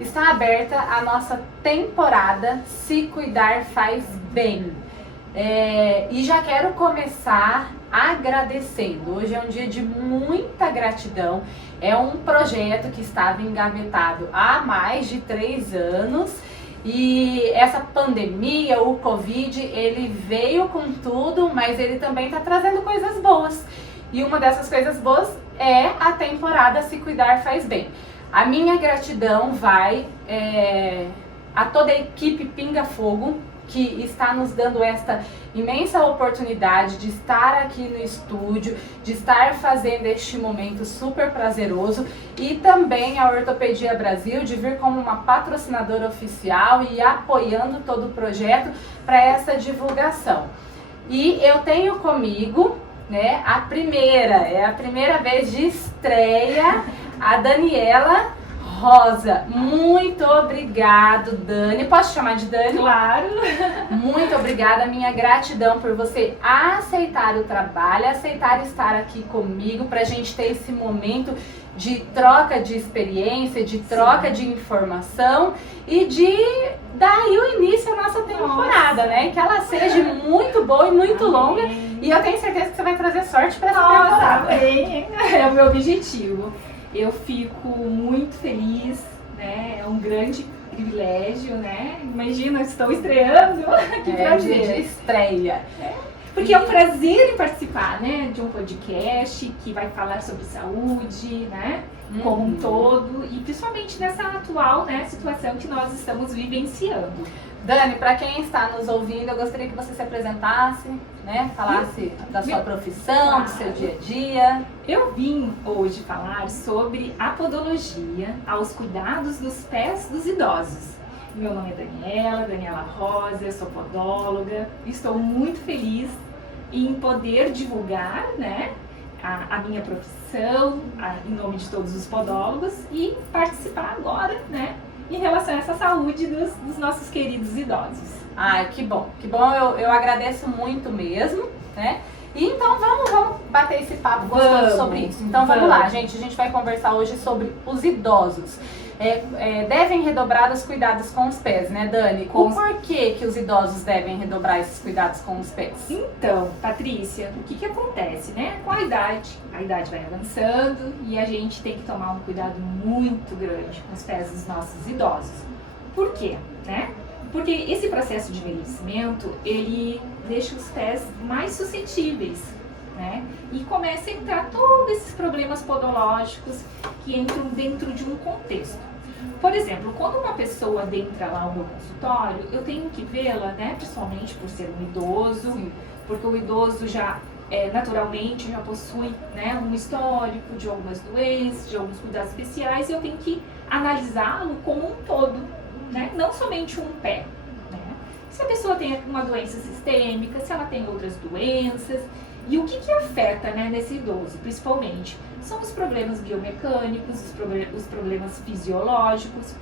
Está aberta a nossa temporada Se Cuidar Faz Bem. E já quero começar agradecendo. Hoje é um dia de muita gratidão. É um projeto que estava engavetado há mais de 3 anos. E essa pandemia, o Covid, ele veio com tudo, mas ele também está trazendo coisas boas. E uma dessas coisas boas é a temporada Se Cuidar Faz Bem. A minha gratidão vai a toda a equipe Pinga Fogo, que está nos dando esta imensa oportunidade de estar aqui no estúdio, de estar fazendo este momento super prazeroso, e também a Ortopedia Brasil, de vir como uma patrocinadora oficial e apoiando todo o projeto para essa divulgação. E eu tenho comigo, né, a primeira vez de estreia, a Daniela Rosa. Muito obrigado, Dani. Posso chamar de Dani? Claro. Muito obrigada, minha gratidão por você aceitar o trabalho, aceitar estar aqui comigo pra gente ter esse momento de troca de experiência, de troca de informação e de dar aí o início à nossa temporada, né? Que ela seja muito boa e muito longa. E eu tenho certeza que você vai trazer sorte pra essa temporada. Amém. É o meu objetivo. Eu fico muito feliz, né? É um grande privilégio, né? Imagina, estou estreando, que prazer. De estreia. Porque é um prazer em participar, né? De um podcast que vai falar sobre saúde, né? Como um todo, e principalmente nessa atual, né, situação que nós estamos vivenciando. Dani, para quem está nos ouvindo, eu gostaria que você se apresentasse, né? Falasse da sua profissão, do seu dia a dia. Eu vim hoje falar sobre a podologia aos cuidados dos pés dos idosos. Meu nome é Daniela Rosa, eu sou podóloga. Estou muito feliz em poder divulgar, né, a minha profissão, em nome de todos os podólogos, e participar agora, né, em relação a essa saúde dos nossos queridos idosos. Ai, que bom, eu agradeço muito mesmo, né? E então vamos bater esse papo gostoso sobre isso. Então vamos lá, gente, a gente vai conversar hoje sobre os idosos. Devem redobrar os cuidados com os pés, né, Dani? O porquê que os idosos devem redobrar esses cuidados com os pés? Então, Patrícia, o que acontece, né? Com a idade vai avançando e a gente tem que tomar um cuidado muito grande com os pés dos nossos idosos. Por quê, né? Porque esse processo de envelhecimento, ele deixa os pés mais suscetíveis, né? E começa a entrar todos esses problemas podológicos que entram dentro de um contexto. Por exemplo, quando uma pessoa adentra lá ao meu consultório, eu tenho que vê-la, né, principalmente por ser um idoso, porque o idoso já naturalmente já possui, né, um histórico de algumas doenças, de alguns cuidados especiais, e eu tenho que analisá-lo como um todo, né, não somente um pé. Né? Se a pessoa tem uma doença sistêmica, se ela tem outras doenças, e o que afeta, né, nesse idoso, principalmente? São os problemas biomecânicos, os problemas fisiológicos,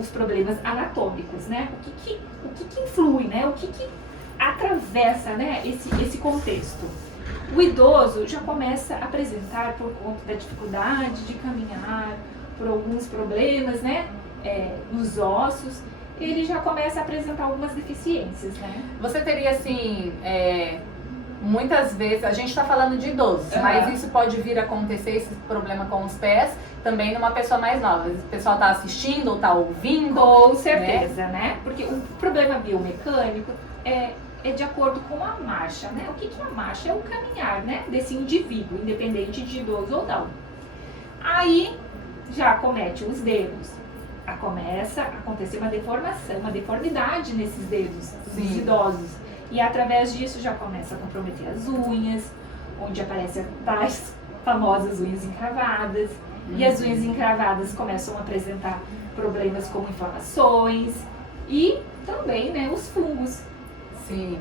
os problemas anatômicos, né? O que influi, né? O que atravessa, né, esse contexto? O idoso já começa a apresentar, por conta da dificuldade de caminhar, por alguns problemas, né, nos ossos, ele já começa a apresentar algumas deficiências, né? Você teria, assim, muitas vezes, a gente está falando de idosos, mas isso pode vir a acontecer, esse problema com os pés, também numa pessoa mais nova. O pessoal está assistindo ou está ouvindo. Com certeza, né? Porque o problema biomecânico é de acordo com a marcha, né? O que é a marcha? É o caminhar, né, desse indivíduo, independente de idoso ou não. Aí já comete os dedos. Começa a acontecer uma deformação, uma deformidade nesses dedos dos idosos. E através disso já começa a comprometer as unhas, onde aparecem as famosas unhas encravadas. E as unhas encravadas começam a apresentar problemas como inflamações e também, né, os fungos. Sim.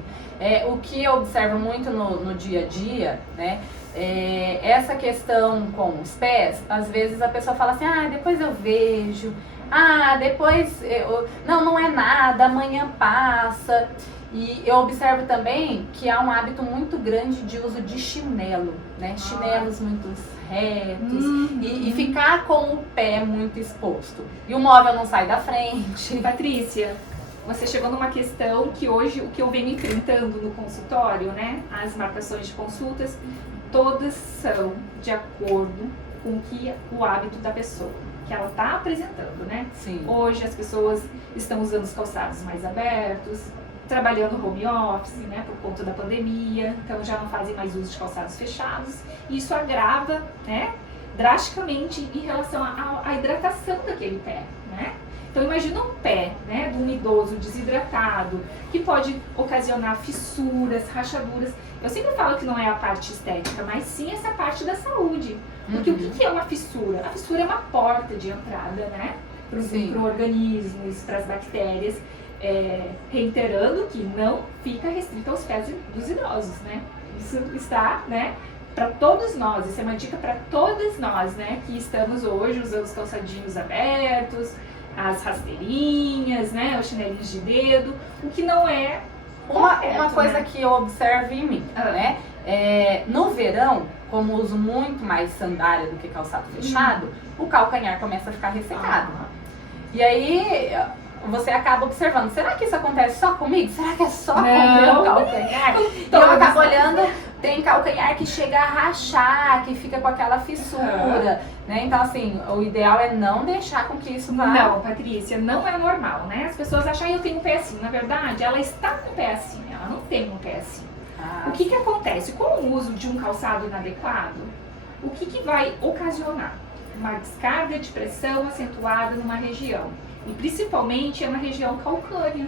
O que eu observo muito no dia a dia, né, essa questão com os pés. Às vezes a pessoa fala assim, depois eu vejo, depois não é nada, amanhã passa. E eu observo também que há um hábito muito grande de uso de chinelo, né? Chinelos muito retos e ficar com o pé muito exposto. E o móvel não sai da frente. Patrícia, você chegou numa questão que hoje, o que eu venho enfrentando no consultório, né? As marcações de consultas, todas são de acordo com o hábito da pessoa, que ela está apresentando, né? Sim. Hoje as pessoas estão usando os calçados mais abertos, trabalhando home office, né, por conta da pandemia, então já não fazem mais uso de calçados fechados. E isso agrava, né, drasticamente em relação à hidratação daquele pé, né? Então imagina um pé, né, de um idoso desidratado, que pode ocasionar fissuras, rachaduras. Eu sempre falo que não é a parte estética, mas sim essa parte da saúde. Porque o que é uma fissura? A fissura é uma porta de entrada, né, para os micro-organismos, para as bactérias. Reiterando que não fica restrito aos pés dos idosos, né? Isso está, né, para todos nós, isso é uma dica para todas nós, né, que estamos hoje usando os calçadinhos abertos, as rasteirinhas, né, os chinelinhos de dedo, o que não é uma coisa, né, que eu observo em mim, né? No verão, como uso muito mais sandália do que calçado fechado, o calcanhar começa a ficar ressecado. E aí você acaba observando, será que isso acontece só comigo? Será que é só com o meu calcanhar? E eu acabo olhando, tem calcanhar que chega a rachar, que fica com aquela fissura, né? Então, assim, o ideal é não deixar com que isso vá... Não, Patrícia, não é normal, né? As pessoas acham que eu tenho um pé assim. Na verdade, ela está com o pé assim, ela não tem um pé assim. O que acontece? Com o uso de um calçado inadequado, o que vai ocasionar? Uma descarga de pressão acentuada numa região. E principalmente é na região calcânea.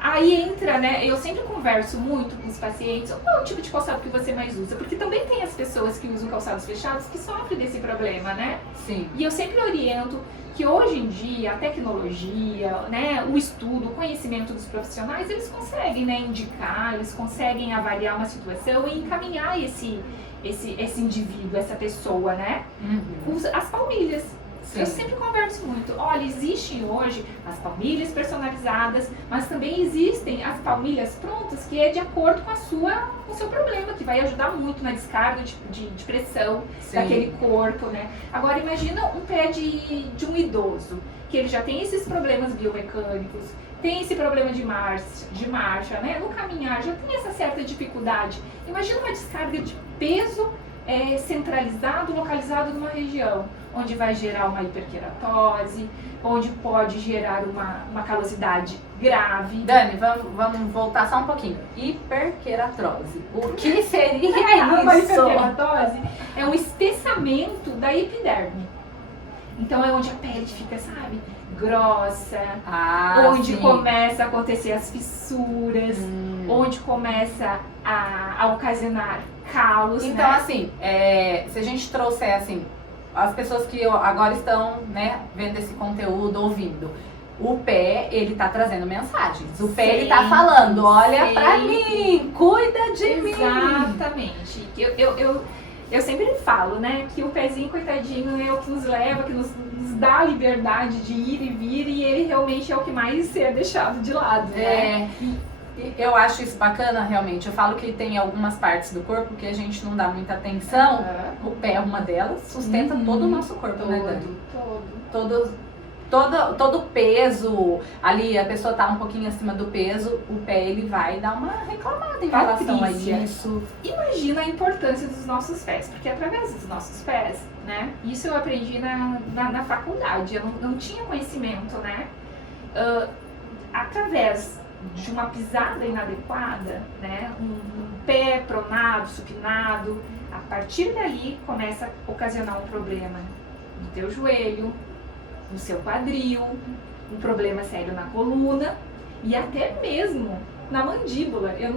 Aí entra, né, eu sempre converso muito com os pacientes, qual é o tipo de calçado que você mais usa? Porque também tem as pessoas que usam calçados fechados que sofrem desse problema, né? Sim. E eu sempre oriento que hoje em dia a tecnologia, né, o estudo, o conhecimento dos profissionais, eles conseguem, né, indicar, eles conseguem avaliar uma situação e encaminhar esse indivíduo, essa pessoa, né? As palmilhas. Sim. Eu sempre converso muito. Olha, existem hoje as palmilhas personalizadas, mas também existem as palmilhas prontas, que é de acordo com o seu problema, que vai ajudar muito na descarga de pressão daquele corpo, né? Agora imagina um pé de um idoso, que ele já tem esses problemas biomecânicos, tem esse problema de marcha, né? No caminhar já tem essa certa dificuldade. Imagina uma descarga de peso centralizado, localizado numa região, onde vai gerar uma hiperqueratose, onde pode gerar uma calosidade grave. Dani, vamos voltar só um pouquinho. Hiperqueratose. O que seria isso? Uma hiperqueratose é um espessamento da epiderme. Então é onde a pele fica, sabe, grossa, onde começa a acontecer as fissuras, onde começa a ocasionar calos. Então, né? assim, se a gente trouxer, assim, as pessoas que agora estão, né, vendo esse conteúdo, ouvindo, o pé, ele tá trazendo mensagens. O pé, ele tá falando, olha pra mim, cuida de mim. Exatamente. Eu sempre falo, né, que o pezinho, coitadinho, é o que nos leva, que nos dá a liberdade de ir e vir, e ele realmente é o que mais é deixado de lado, né? Eu acho isso bacana, realmente. Eu falo que tem algumas partes do corpo que a gente não dá muita atenção. O pé é uma delas, sustenta todo o nosso corpo, né, Dani? Todo o peso, ali a pessoa tá um pouquinho acima do peso, o pé ele vai dar uma reclamada em relação a isso. Imagina a importância dos nossos pés, porque através dos nossos pés, né, isso eu aprendi na faculdade, eu não tinha conhecimento, né, através de uma pisada inadequada, né, um pé pronado, supinado, a partir dali começa a ocasionar um problema no teu joelho, no seu quadril, um problema sério na coluna e até mesmo na mandíbula. Eu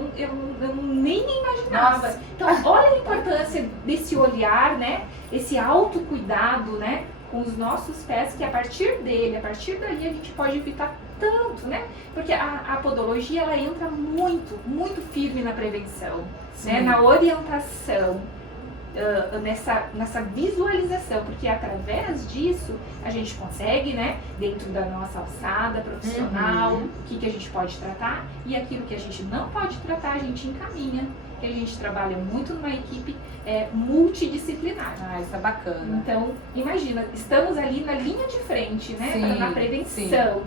nem imaginava. Nossa. Então, olha a importância desse olhar, né? Esse autocuidado, né? Com os nossos pés, que a partir dali a gente pode evitar tanto, né? Porque a podologia, ela entra muito, muito firme na prevenção, né? Na orientação, nessa visualização, porque através disso a gente consegue, né, dentro da nossa alçada profissional, o que a gente pode tratar e aquilo que a gente não pode tratar, a gente encaminha. que a gente trabalha muito numa equipe multidisciplinar. Ah, isso é bacana. Então, imagina, estamos ali na linha de frente, né? Sim, na prevenção,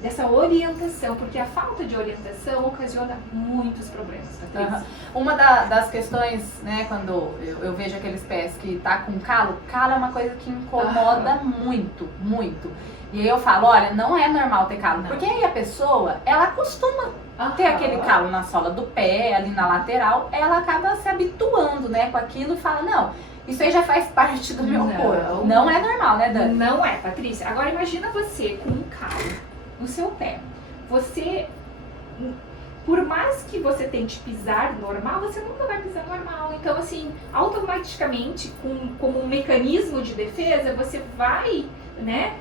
dessa orientação, porque a falta de orientação ocasiona muitos problemas, Patrícia. Uma das questões, né, quando eu vejo aqueles pés que tá com calo é uma coisa que incomoda muito, muito. E aí eu falo, olha, não é normal ter calo, porque aí a pessoa, ela acostuma ter aquele calo na sola do pé, ali na lateral, ela acaba se habituando, né, com aquilo e fala, não, isso aí já faz parte do meu corpo. Não é normal, né, Dani? Não é, Patrícia. Agora imagina você com um calo no seu pé. Você, por mais que você tente pisar normal, você nunca vai pisar normal. Então, assim, automaticamente, como um mecanismo de defesa, você vai, né,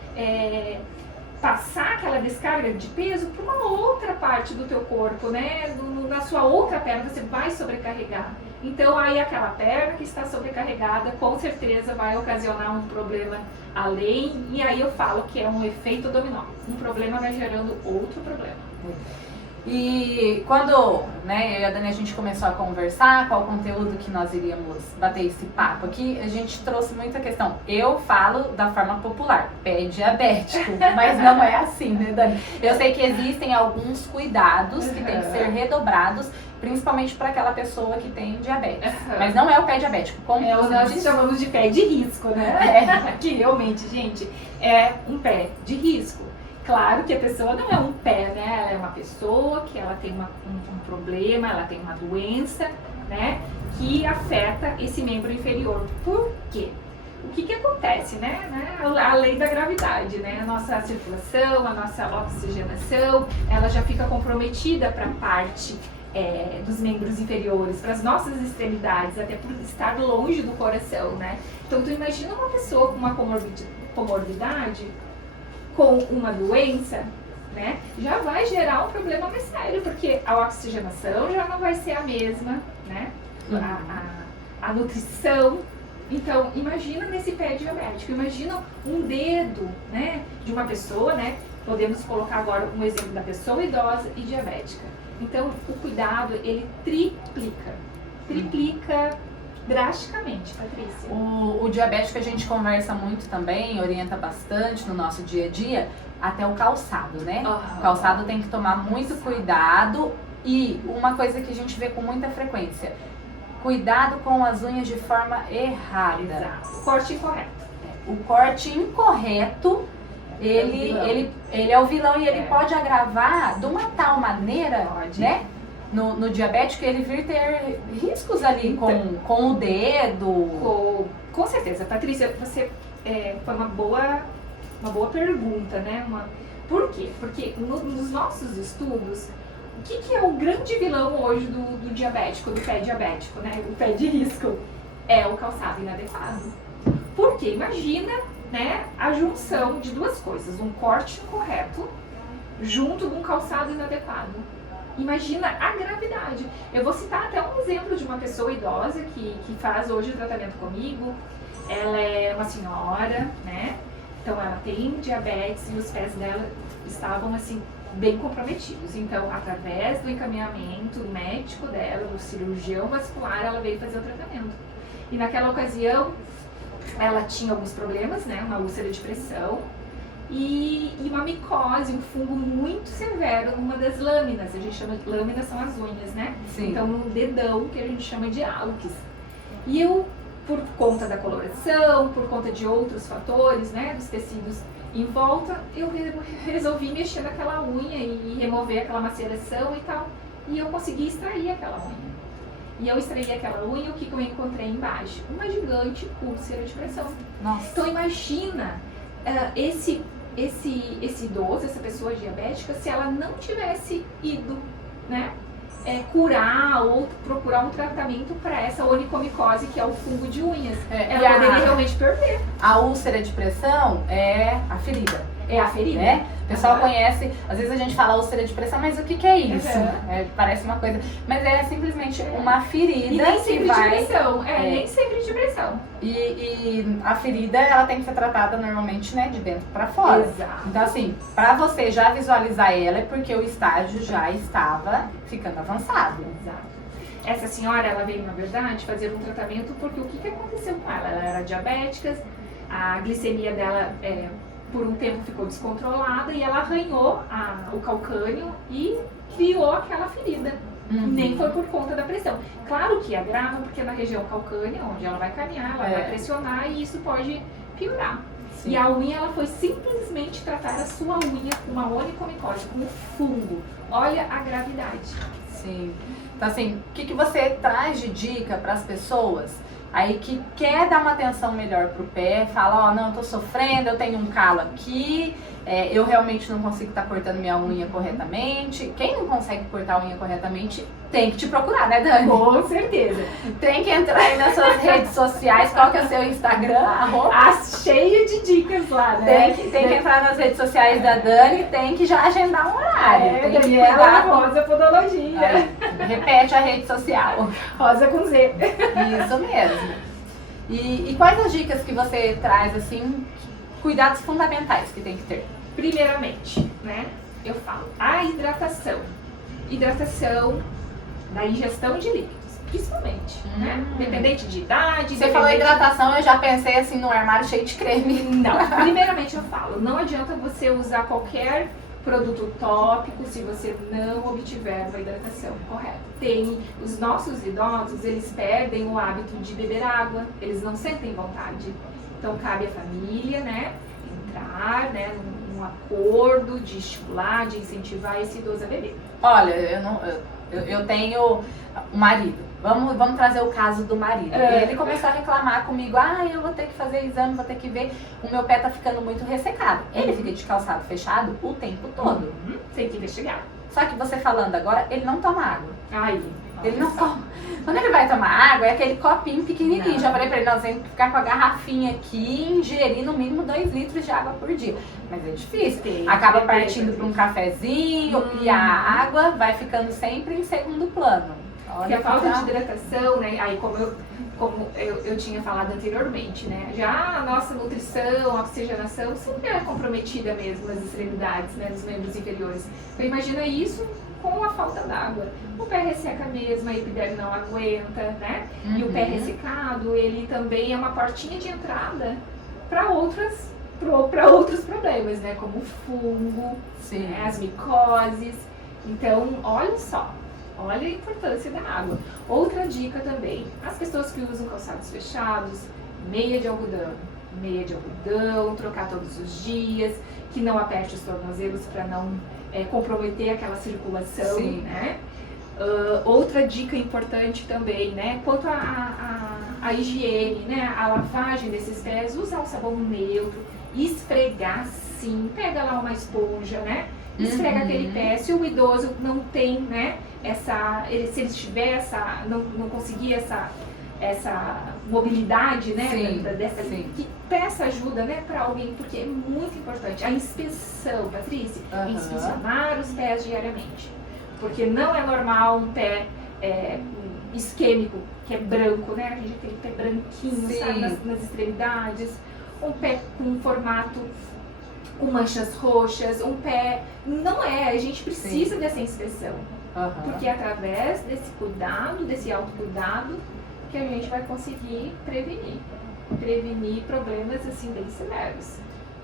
passar aquela descarga de peso para uma outra parte do teu corpo, né? Na sua outra perna você vai sobrecarregar. Então aí aquela perna que está sobrecarregada com certeza vai ocasionar um problema além, e aí eu falo que é um efeito dominó. Um problema vai gerando outro problema. E quando, né, eu e a Dani, a gente começou a conversar qual o conteúdo que nós iríamos bater esse papo aqui, a gente trouxe muita questão. Eu falo da forma popular, pé diabético, mas não é assim, né, Dani? Eu sei que existem alguns cuidados que têm que ser redobrados, principalmente para aquela pessoa que tem diabetes. Mas não é o pé diabético, como nós chamamos de pé de risco, né? Que realmente, gente, é um pé de risco. Claro que a pessoa não é um pé, né? Ela é uma pessoa que ela tem um problema, ela tem uma doença, né? Que afeta esse membro inferior. Por quê? O que acontece, né? A lei da gravidade, né? A nossa circulação, a nossa oxigenação, ela já fica comprometida para a parte dos membros inferiores, para as nossas extremidades, até por estar longe do coração, né? Então, tu imagina uma pessoa com uma comorbidade, com uma doença, né, já vai gerar um problema mais sério, porque a oxigenação já não vai ser a mesma, né, a nutrição. Então, imagina nesse pé diabético, imagina um dedo, né, de uma pessoa, né, podemos colocar agora um exemplo da pessoa idosa e diabética. Então, o cuidado, ele triplica drasticamente, Patrícia. O diabético a gente conversa muito também, orienta bastante no nosso dia a dia, até o calçado, né? O calçado tem que tomar muito cuidado, e uma coisa que a gente vê com muita frequência, cuidado com as unhas de forma errada. Exato. Corte incorreto. O corte incorreto, ele é o vilão, e ele pode agravar de uma tal maneira, né? No diabético, ele vir ter riscos ali com o dedo. Com certeza. Patrícia, você foi uma boa pergunta, né? Por quê? Porque nos nossos estudos, o que é o grande vilão hoje do diabético, do pé diabético, né? O pé de risco é o calçado inadequado. Por quê? Imagina, né, a junção de duas coisas, um corte incorreto junto de um calçado inadequado. Imagina a gravidade. Eu vou citar até um exemplo de uma pessoa idosa que faz hoje o tratamento comigo. Ela é uma senhora, né? Então ela tem diabetes e os pés dela estavam assim bem comprometidos. Então, através do encaminhamento médico dela, do cirurgião vascular, ela veio fazer o tratamento. E naquela ocasião, ela tinha alguns problemas, né? Uma úlcera de pressão e uma micose, um fungo muito severo numa das lâminas. A gente chama de lâminas, são as unhas, né? Sim. Então, no dedão, que a gente chama de hálux. E eu, por conta da coloração, por conta de outros fatores, né? Dos tecidos em volta, eu resolvi mexer naquela unha e remover aquela maceração e tal. E eu consegui extrair aquela unha. E eu extraí aquela unha, o que eu encontrei embaixo? Uma gigante úlcera de pressão. Nossa. Então imagina esse idoso, essa pessoa diabética, se ela não tivesse ido, né, curar ou procurar um tratamento para essa onicomicose, que é o fungo de unhas. Ela poderia realmente perder. A úlcera de pressão é a ferida. É a ferida. Né? O pessoal conhece, às vezes a gente fala úlcera de pressão, mas o que é isso? Parece uma coisa, mas é simplesmente uma ferida e nem sempre que vai... de pressão. Nem sempre de pressão. E a ferida, ela tem que ser tratada normalmente, né, de dentro para fora. Exato. Então assim, para você já visualizar ela, é porque o estágio já estava ficando avançado. Exato. Essa senhora, ela veio, na verdade, fazer um tratamento porque o que aconteceu com ela? Ela era diabética, a glicemia dela por um tempo ficou descontrolada e ela arranhou o calcânio e criou aquela ferida. Nem foi por conta da pressão. Claro que agrava, porque na região calcânea, onde ela vai caminhar, ela vai pressionar e isso pode piorar. Sim. E a unha, ela foi simplesmente tratar a sua unha com uma onychomycose, com um fungo. Olha a gravidade. Sim. Então, assim, o que você traz de dica para as pessoas aí que quer dar uma atenção melhor pro pé, fala, não, eu tô sofrendo, eu tenho um calo aqui, eu realmente não consigo estar cortando minha unha corretamente. Quem não consegue cortar a unha corretamente tem que te procurar, né, Dani? Com certeza. Tem que entrar aí nas suas redes sociais. Qual que é o seu Instagram? Cheio de dicas lá, né? Tem que entrar nas redes sociais da Dani, tem que já agendar um horário. Tem que Daniela Rosa Podologia. Repete a rede social. Rosa com Z. Isso mesmo. E quais as dicas que você traz, assim, cuidados fundamentais que tem que ter? Primeiramente, né, eu falo, a hidratação. Hidratação da ingestão de líquidos, principalmente, né? Independente de idade. Você falou hidratação, eu já pensei assim no armário cheio de creme. Não, primeiramente eu falo, não adianta você usar qualquer produto tópico se você não obtiver uma hidratação correta. Os nossos idosos, eles perdem o hábito de beber água, eles não sentem vontade. Então cabe à família, né, entrar, né, num acordo de estimular, de incentivar esse idoso a beber. Olha, eu tenho um marido. Vamos trazer o caso do marido. Ele começou a reclamar comigo, eu vou ter que fazer exame, vou ter que ver, o meu pé tá ficando muito ressecado. Ele fica de calçado fechado o tempo todo. Tem que investigar. Só que você falando agora, ele não toma água. Ele não toma. Quando ele vai tomar água, é aquele copinho pequenininho. Já falei pra ele, não, você tem que ficar com a garrafinha aqui e ingerir no mínimo 2 litros de água por dia. Mas é difícil. Acaba partindo para um cafezinho e a água vai ficando sempre em segundo plano. Porque a falta de hidratação, né, aí como eu tinha falado anteriormente, né, já a nossa nutrição, a oxigenação sempre é comprometida mesmo nas extremidades, né, nos membros inferiores. Então imagina isso com a falta d'água. O pé resseca mesmo, a epiderme não aguenta, né, e o pé ressecado, ele também é uma portinha de entrada para outros problemas, né, como o fungo, né, as micoses. Então, olha só. Olha a importância da água. Outra dica também, as pessoas que usam calçados fechados, meia de algodão, trocar todos os dias, que não aperte os tornozelos para não comprometer aquela circulação, né? Outra dica importante também, né? Quanto à higiene, né? A lavagem desses pés, usar um sabão neutro, esfregar sim, pega lá uma esponja, né? Esfrega aquele pé, se o idoso não tem, né, se ele tiver não conseguir essa mobilidade, né, que peça ajuda, né, para alguém, porque é muito importante. A inspeção, Patrícia, inspecionar os pés diariamente, porque não é normal um pé isquêmico, que é branco, né, a gente tem pé branquinho, sabe, nas extremidades, um pé com formato com manchas roxas, um pé... Não a gente precisa dessa inspeção. Porque é através desse cuidado, desse autocuidado, que a gente vai conseguir prevenir problemas assim bem severos.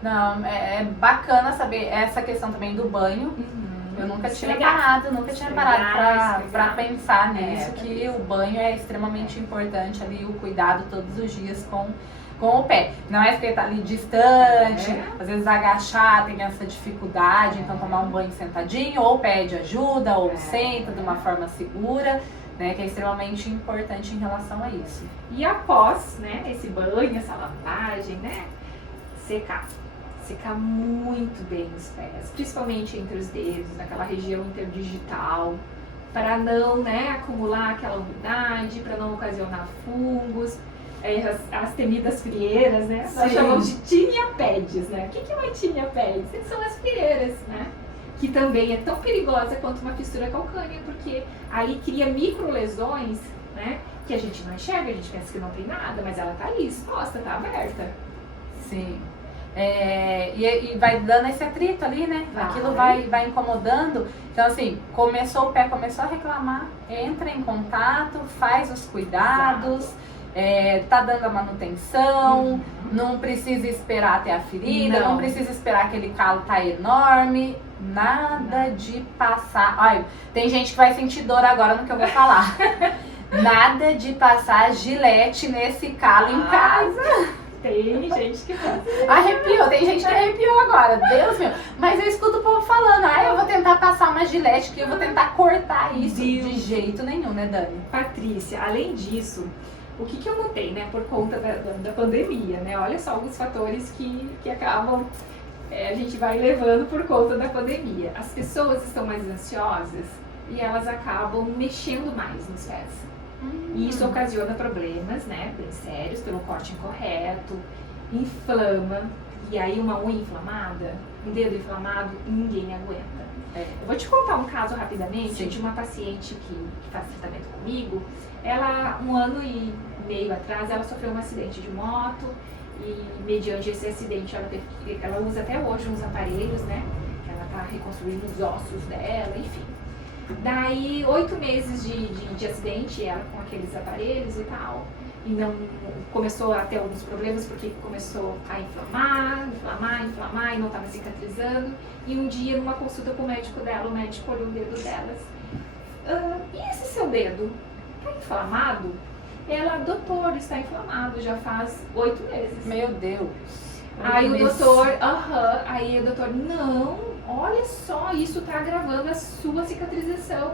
Não, é bacana saber essa questão também do banho. Eu nunca tinha parado para pensar nisso, que o banho é extremamente importante ali, o cuidado todos os dias com o pé. Não é porque tá ali distante, às vezes agachar tem essa dificuldade, então tomar um banho sentadinho, ou pede ajuda, ou senta de uma forma segura, né, que é extremamente importante em relação a isso. E após, né, esse banho, essa lavagem, né, secar muito bem os pés, principalmente entre os dedos, naquela região interdigital, para não, né, acumular aquela umidade, para não ocasionar fungos. As temidas frieiras, né? Nós chamamos de tinea-pedis, né? O que é uma tinea-pedis? São as frieiras, né? Que também é tão perigosa quanto uma fissura calcânea, porque ali cria microlesões, né? Que a gente não enxerga, a gente pensa que não tem nada, mas ela tá ali exposta, tá aberta. Sim. E vai dando esse atrito ali, né? Aquilo vai incomodando. Então, assim, começou o pé, começou a reclamar, entra em contato, faz os cuidados, tá dando a manutenção, não precisa esperar até a ferida, não precisa esperar aquele calo tá enorme, nada de passar. Olha, tem gente que vai sentir dor agora no que eu vou falar. Nada de passar gilete nesse calo em casa. Tem gente que faz. Arrepiou, tem gente que arrepiou agora, Deus meu. Mas eu escuto o povo falando, eu vou tentar passar uma gilete, que eu vou tentar cortar isso. De jeito nenhum, né, Dani? Patrícia, além disso, o que eu notei, né, por conta da pandemia, né? Olha só alguns fatores que acabam, a gente vai levando por conta da pandemia. As pessoas estão mais ansiosas e elas acabam mexendo mais nos pés. E isso ocasiona problemas, né, bem sérios, pelo corte incorreto, inflama, e aí uma unha inflamada, um dedo inflamado, ninguém aguenta. Eu vou te contar um caso rapidamente de uma paciente que faz tratamento comigo. Ela, 1 ano e meio atrás, ela sofreu um acidente de moto e mediante esse acidente ela usa até hoje uns aparelhos, né, que ela tá reconstruindo os ossos dela, enfim. Daí, 8 meses de acidente, ela com aqueles aparelhos e tal, e não começou a ter alguns problemas porque começou a inflamar, e não estava cicatrizando. E um dia, numa consulta com o médico dela, o médico olhou o dedo delas. E esse seu dedo? Está inflamado? Ela, doutor, está inflamado, já faz 8 meses. Meu Deus! Aí o doutor, aí o doutor, não, olha só, isso está agravando a sua cicatrização.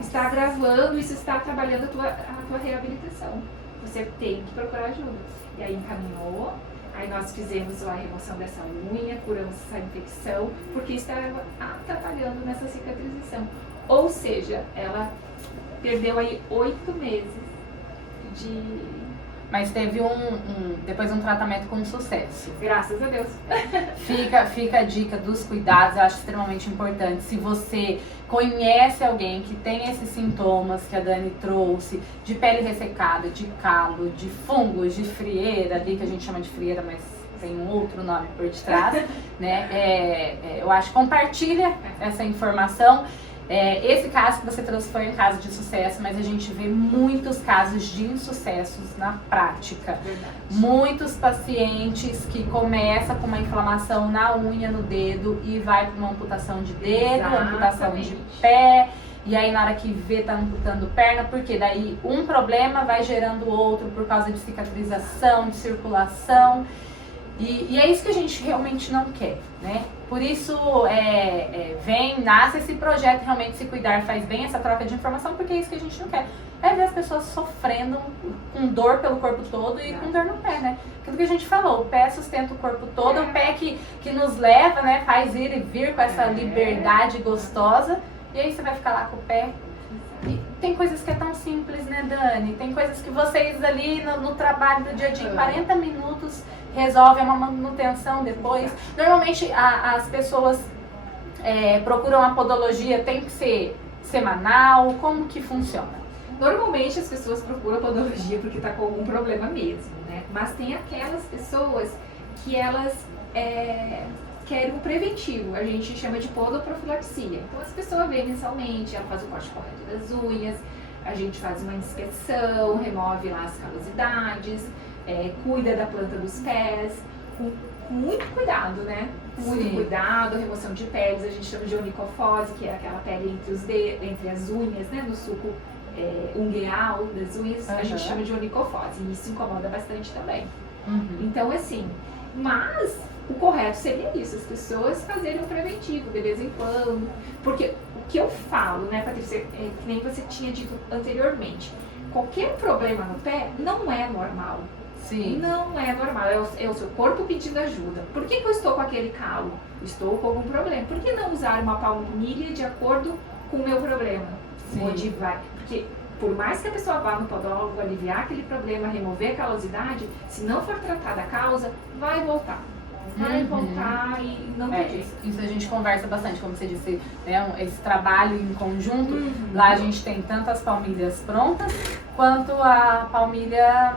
Está agravando, isso está trabalhando a tua reabilitação. Você tem que procurar ajuda. E aí encaminhou, aí nós fizemos a remoção dessa unha, curamos essa infecção, porque estava atrapalhando nessa cicatrização. Ou seja, perdeu aí 8 meses de... Mas teve depois um tratamento com sucesso. Graças a Deus. Fica a dica dos cuidados, eu acho extremamente importante. Se você conhece alguém que tem esses sintomas que a Dani trouxe, de pele ressecada, de calo, de fungos, de frieira, ali que a gente chama de frieira, mas tem um outro nome por detrás, né? Eu acho que compartilha essa informação. Esse caso que você trouxe foi um caso de sucesso, mas a gente vê muitos casos de insucessos na prática. Verdade. Muitos pacientes que começam com uma inflamação na unha, no dedo, e vai para uma amputação de dedo, amputação de pé, e aí na hora que vê tá amputando perna, porque daí um problema vai gerando outro por causa de cicatrização, de circulação. E é isso que a gente realmente não quer, né? Por isso nasce esse projeto realmente Se Cuidar Faz Bem, essa troca de informação, porque é isso que a gente não quer. É ver as pessoas sofrendo com dor pelo corpo todo e com dor no pé, né? Aquilo que a gente falou, o pé sustenta o corpo todo, o pé que nos leva, né? Faz ir e vir com essa liberdade gostosa, e aí você vai ficar lá com o pé. E tem coisas que é tão simples, né, Dani? Tem coisas que vocês ali no trabalho do dia a dia, em 40 minutos, resolvem uma manutenção depois. Normalmente as pessoas procuram a podologia, tem que ser semanal, como que funciona? Normalmente as pessoas procuram podologia porque está com algum problema mesmo, né? Mas tem aquelas pessoas que elas querem um preventivo, a gente chama de podoprofilaxia. Então as pessoas vêm mensalmente, ela faz o corte correto das unhas, a gente faz uma inspeção, remove lá as calosidades, cuida da planta dos pés, com muito cuidado, né? Muito cuidado, remoção de peles, a gente chama de onicofose, que é aquela pele entre as unhas, né? No suco ungueal das unhas, a gente chama de onicofose, e isso incomoda bastante também. Então, assim, mas o correto seria isso, as pessoas fazerem um preventivo de vez em quando, porque o que eu falo, né, Patrícia, que nem você tinha dito anteriormente, qualquer problema no pé não é normal. Sim. Não é normal, é o seu corpo pedindo ajuda. Por que eu estou com aquele calo? Estou com algum problema. Por que não usar uma palmilha de acordo com o meu problema? Sim. Onde vai? Porque por mais que a pessoa vá no podólogo aliviar aquele problema, remover a calosidade, se não for tratada a causa, vai voltar. Vai voltar e não tem jeito. Isso a gente conversa bastante, como você disse, né, esse trabalho em conjunto. Lá a gente tem tanto as palmilhas prontas, quanto a palmilha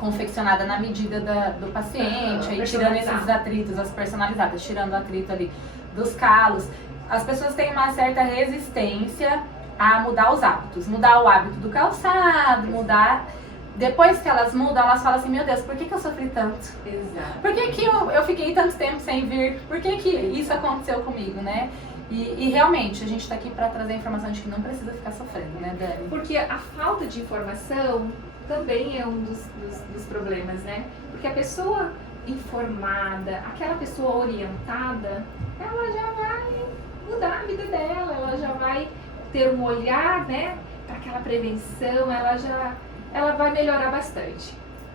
confeccionada na medida do paciente, aí tirando esses atritos, as personalizadas, tirando o atrito ali dos calos. As pessoas têm uma certa resistência a mudar os hábitos, mudar o hábito do calçado, mudar... Depois que elas mudam, elas falam assim, meu Deus, por que eu sofri tanto? Exato. Por que eu fiquei tanto tempo sem vir? Por que isso aconteceu comigo, né? E realmente, a gente tá aqui para trazer a informação de que não precisa ficar sofrendo, né, Dani? Porque a falta de informação também é um dos problemas, né? Porque a pessoa informada, aquela pessoa orientada, ela já vai mudar a vida dela, ela já vai ter um olhar, né, para aquela prevenção, ela vai melhorar bastante.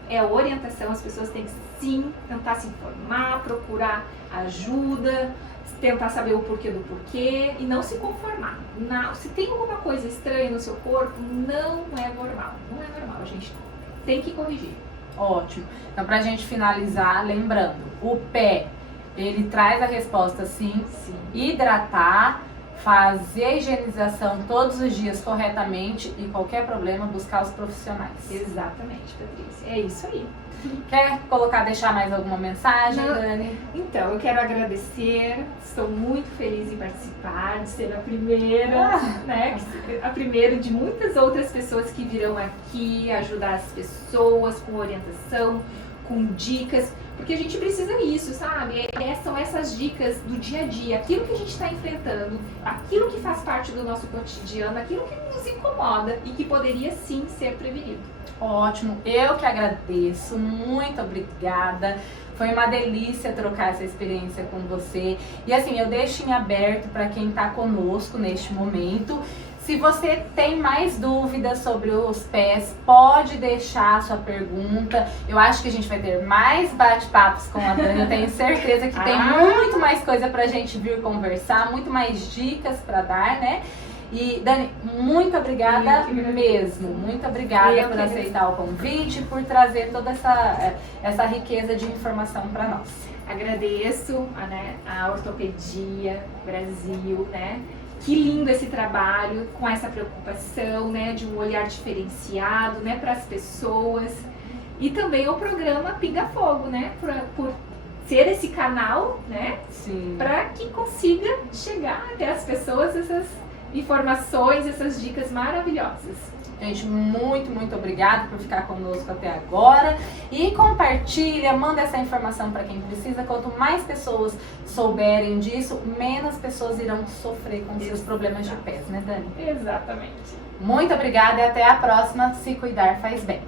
É a orientação, as pessoas têm que sim tentar se informar, procurar ajuda, tentar saber o porquê do porquê e não se conformar. Não, se tem alguma coisa estranha no seu corpo, não é normal. Não é normal, a gente tem que corrigir. Ótimo. Então, pra gente finalizar, lembrando, o pé, ele traz a resposta sim. Hidratar, fazer a higienização todos os dias corretamente e qualquer problema buscar os profissionais. Exatamente, Patrícia. É isso aí. Quer deixar mais alguma mensagem, Dani? Então, eu quero agradecer, estou muito feliz em participar, de ser a primeira, né? A primeira de muitas outras pessoas que virão aqui ajudar as pessoas com orientação, com dicas, porque a gente precisa disso, sabe? São essas dicas do dia a dia, aquilo que a gente está enfrentando, aquilo que faz parte do nosso cotidiano, aquilo que nos incomoda e que poderia sim ser prevenido. Ótimo, eu que agradeço, muito obrigada. Foi uma delícia trocar essa experiência com você. E assim, eu deixo em aberto para quem está conosco neste momento. Se você tem mais dúvidas sobre os pés, pode deixar a sua pergunta. Eu acho que a gente vai ter mais bate-papos com a Dani. Eu tenho certeza que tem muito mais coisa pra gente vir conversar, muito mais dicas para dar, né? E Dani, muito obrigada mesmo. Muito obrigada por aceitar o convite, por trazer toda essa riqueza de informação para nós. Agradeço a Ortopedia Brasil, né? Que lindo esse trabalho, com essa preocupação, né, de um olhar diferenciado, né, para as pessoas. E também o programa Pinga Fogo, né, por ser esse canal, né, para que consiga chegar até as pessoas essas informações, essas dicas maravilhosas. Gente, muito obrigada por ficar conosco até agora. E compartilha, manda essa informação para quem precisa. Quanto mais pessoas souberem disso, menos pessoas irão sofrer com seus problemas de pés, né, Dani? Exatamente. Muito obrigada e até a próxima. Se cuidar faz bem.